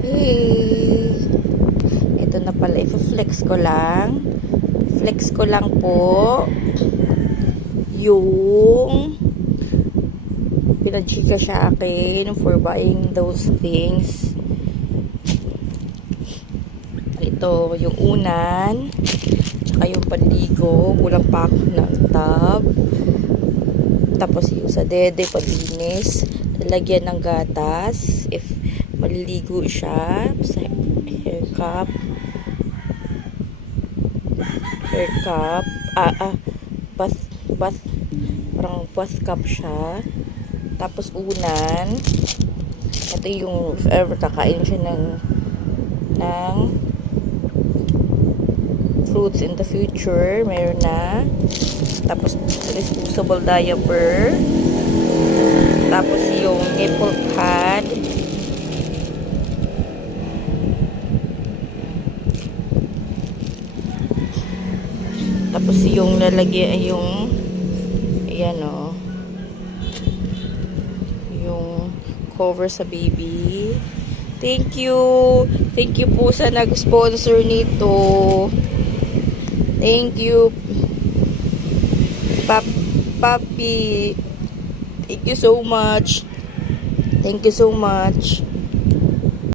Hey! Ito na pala, i-flex ko lang. Flex ko lang po yung pinachika siya akin for buying those things. Ito, yung unan, tsaka yung panligo, kulang pa ako ng tub. Tapos yung sa dede, palinis, lalagyan ng gatas, if maliligo siya, sa hair cup, hair cup, ah, ah, bath, bath, parang bath cup siya. Tapos unan, ito yung if ever kakain siya ng, ng fruits in the future, meron na. Tapos, disposable diaper. Tapos, yung nipple pad. Tapos, yung lalagyan, yung, ayan o. Yung cover sa baby. Thank you. Thank you po sa nag-sponsor nito. Thank you. Pap Papi. Thank you so much. Thank you so much.